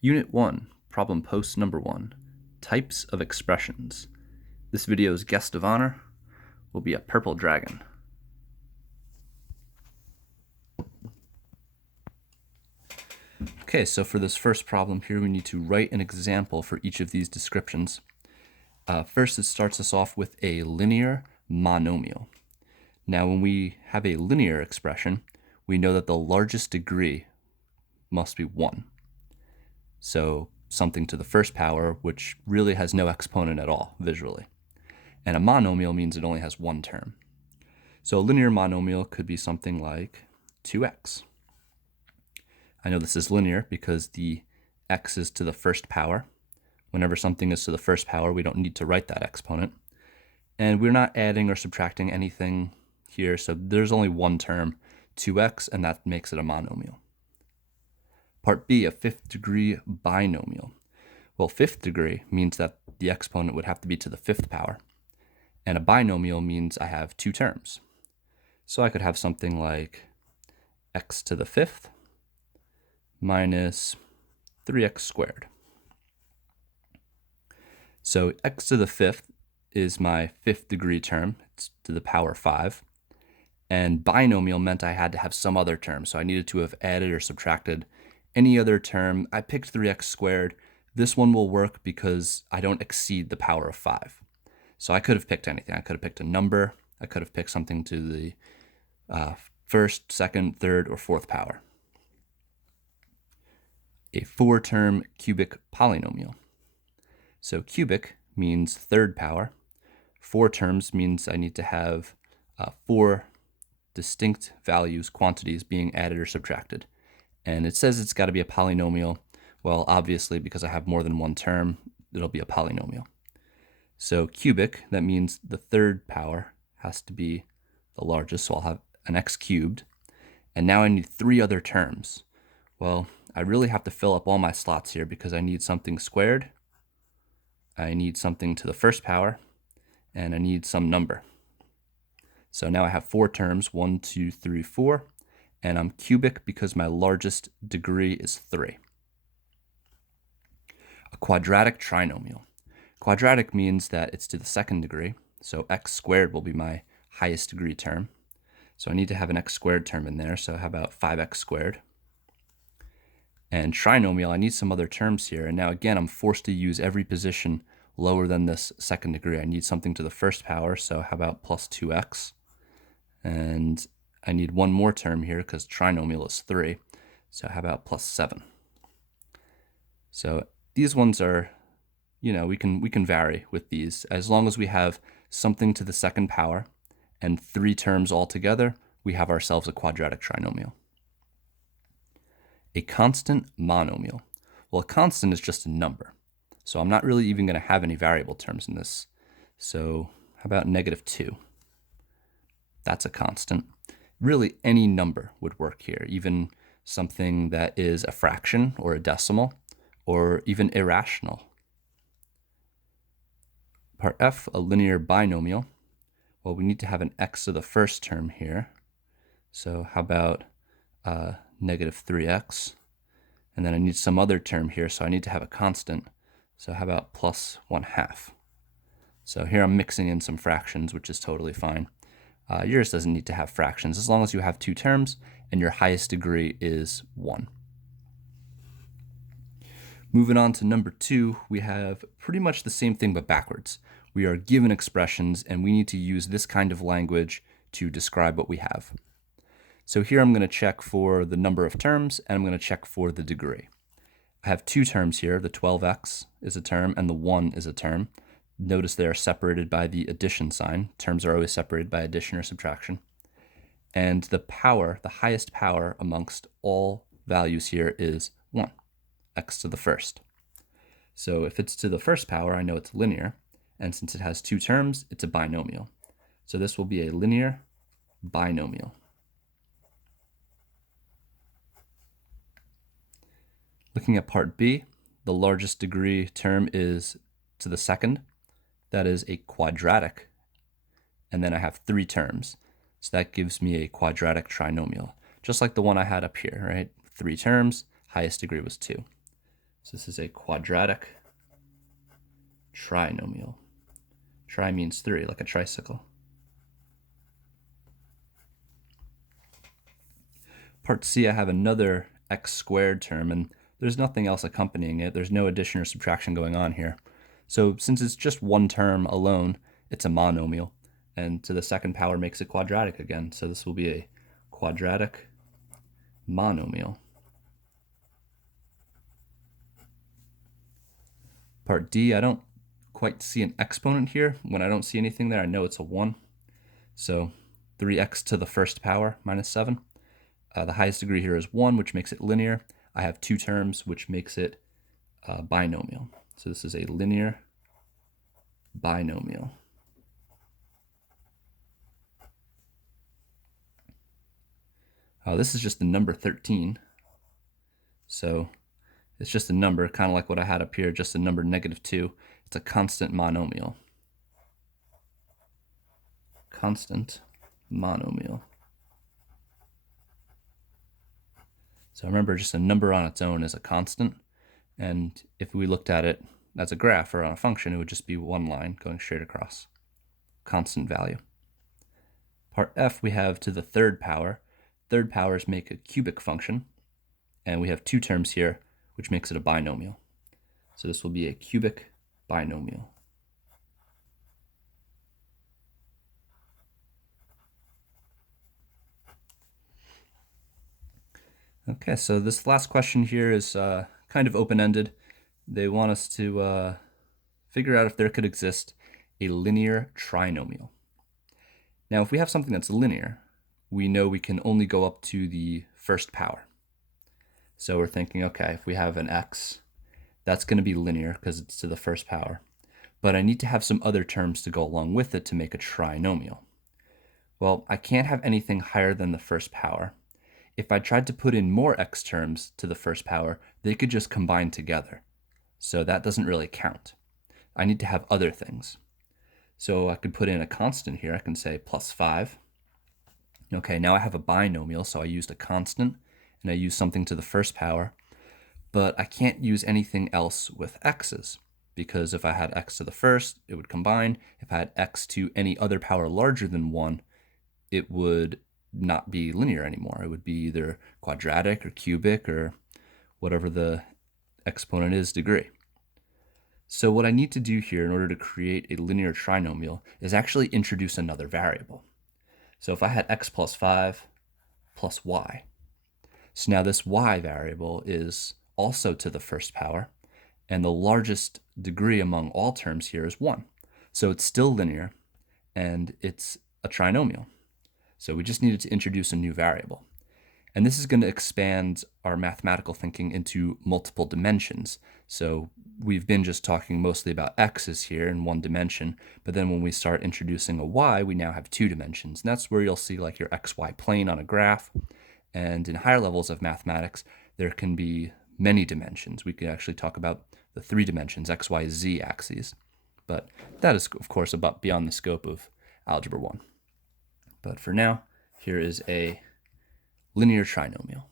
Unit 1, Problem Post Number 1, Types of Expressions. This video's guest of honor will be a purple dragon. Okay, so for this first problem here, we need to write an example for each of these descriptions. First, it starts us off with a linear monomial. Now, when we have a linear expression, we know that the largest degree must be 1. So something to the first power, which really has no exponent at all visually. And a monomial means it only has one term. So a linear monomial could be something like 2x. I know this is linear because the x is to the first power. Whenever something is to the first power, we don't need to write that exponent. And we're not adding or subtracting anything here, so there's only one term, 2x, and that makes it a monomial. Part B, a fifth degree binomial. Well, fifth degree means that the exponent would have to be to the fifth power. And a binomial means I have two terms. So I could have something like x to the fifth minus 3x squared. So x to the fifth is my fifth degree term. It's to the power 5. And binomial meant I had to have some other term. So I needed to have added or subtracted any other term. I picked 3x squared. This one will work because I don't exceed the power of 5. So I could have picked anything. I could have picked a number. I could have picked something to the first, second, third, or fourth power. A 4-term cubic polynomial. So cubic means third power. 4 terms means I need to have 4 distinct values, quantities being added or subtracted. And it says it's got to be a polynomial. Well, obviously, because I have more than one term, it'll be a polynomial. So cubic, that means the third power has to be the largest, so I'll have an x cubed. And now I need 3 other terms. Well, I really have to fill up all my slots here because I need something squared, I need something to the first power, and I need some number. So now I have 4 terms, 1, 2, 3, 4, and I'm cubic because my largest degree is 3. A quadratic trinomial. Quadratic means that it's to the second degree, so x squared will be my highest degree term. So I need to have an x squared term in there, so how about 5x squared? And trinomial, I need some other terms here, and now again I'm forced to use every position lower than this second degree. I need something to the first power, so how about plus 2x? And I need one more term here because trinomial is 3, so how about plus 7? So these ones are, we can vary with these. As long as we have something to the second power and 3 terms altogether, we have ourselves a quadratic trinomial. A constant monomial. Well, a constant is just a number. So I'm not really even going to have any variable terms in this. So how about -2? That's a constant. Really, any number would work here, even something that is a fraction or a decimal or even irrational. Part F, a linear binomial. Well, we need to have an x to the first term here. So how about -3x? And then I need some other term here, so I need to have a constant. So how about plus 1/2? So here I'm mixing in some fractions, which is totally fine. Yours doesn't need to have fractions as long as you have 2 terms and your highest degree is 1. Moving on to number 2, we have pretty much the same thing but backwards. We are given expressions and we need to use this kind of language to describe what we have. So here I'm going to check for the number of terms and I'm going to check for the degree. I have 2 terms here. The 12x is a term and the 1 is a term. Notice they are separated by the addition sign. Terms are always separated by addition or subtraction. And the power, the highest power amongst all values here is 1, x to the first. So if it's to the first power, I know it's linear. And since it has 2 terms, it's a binomial. So this will be a linear binomial. Looking at part B, the largest degree term is to the second. That is a quadratic. And then I have 3 terms. So that gives me a quadratic trinomial, just like the one I had up here, right? 3 terms, highest degree was 2. So this is a quadratic trinomial. Tri means 3, like a tricycle. Part C, I have another x squared term, and there's nothing else accompanying it. There's no addition or subtraction going on here. So since it's just one term alone, it's a monomial, and to the second power makes it quadratic again. So this will be a quadratic monomial. Part D, I don't quite see an exponent here. When I don't see anything there, I know it's a 1. So 3x to the first power minus 7. The highest degree here is 1, which makes it linear. I have 2 terms, which makes it binomial. So this is a linear binomial. This is just the number 13. So it's just a number, kind of like what I had up here, just a number -2. It's a constant monomial. Constant monomial. So remember, just a number on its own is a constant. And if we looked at it as a graph or on a function, it would just be one line going straight across. Constant value. Part F, we have to the third power. Third powers make a cubic function. And we have 2 terms here, which makes it a binomial. So this will be a cubic binomial. Okay, so this last question here is kind of open-ended. They want us to figure out if there could exist a linear trinomial. Now, if we have something that's linear, we know we can only go up to the first power. So we're thinking, okay, if we have an x, that's going to be linear because it's to the first power. But I need to have some other terms to go along with it to make a trinomial. Well, I can't have anything higher than the first power. If I tried to put in more x terms to the first power, they could just combine together. So that doesn't really count. I need to have other things. So I could put in a constant here. I can say plus 5. Okay, now I have a binomial, so I used a constant, and I used something to the first power. But I can't use anything else with x's, because if I had x to the first, it would combine. If I had x to any other power larger than 1, it would not be linear anymore. It would be either quadratic or cubic or whatever the exponent is degree. So what I need to do here in order to create a linear trinomial is actually introduce another variable. So if I had x plus 5 plus y, so now this y variable is also to the first power, and the largest degree among all terms here is 1. So it's still linear, and it's a trinomial. So we just needed to introduce a new variable. And this is going to expand our mathematical thinking into multiple dimensions. So we've been just talking mostly about x's here in one dimension, but then when we start introducing a y, we now have 2 dimensions. And that's where you'll see like your xy plane on a graph. And in higher levels of mathematics, there can be many dimensions. We could actually talk about the 3 dimensions, x, y, z axes. But that is, of course, about beyond the scope of Algebra 1. But for now, here is a linear trinomial.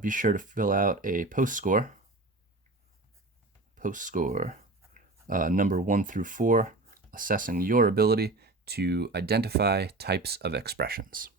Be sure to fill out a post score. Number 1 through 4, assessing your ability to identify types of expressions.